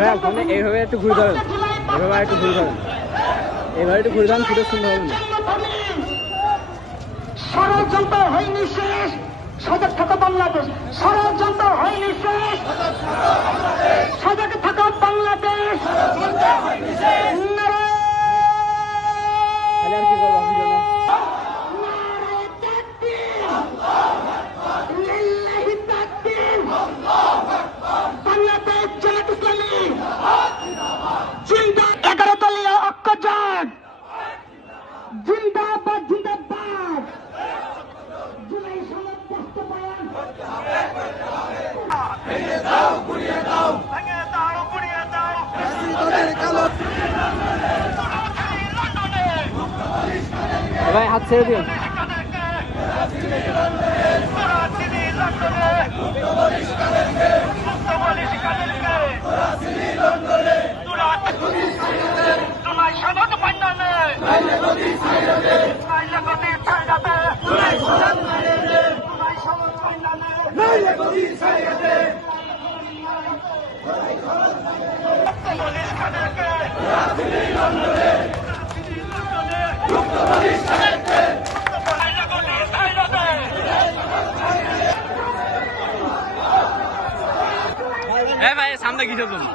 এইভাবে একটু ঘুরে ধরেন, এইভাবে একটু ঘুরে ধরেন, এইভাবে একটু ঘুরে ধরেন, ফুটে সুন্দর হবে না। ষড়যন্ত্র হয়নি শেষ, সজাগ থাকো বাংলাদেশ। ষড়যন্ত্র হয়নি শেষ, সজাগ থাকো বাংলাদেশ। আর কি করবো আমি জানো? বাংলাদেশ জামাত ইসলামী জিন্দাবাদ। 11 দলীয় ঐক্যজোট জিন্দাবাদ, জিন্দাবাদ। জুলাই সনদ বাস্তবায়ন। ভেঙে দাও, গুড়িয়ে দাও, ভেঙে দাও, গুড়িয়ে দাও। ভাই হাত ছেড়ে দিন। ভাই সামনে কিসের জন্য?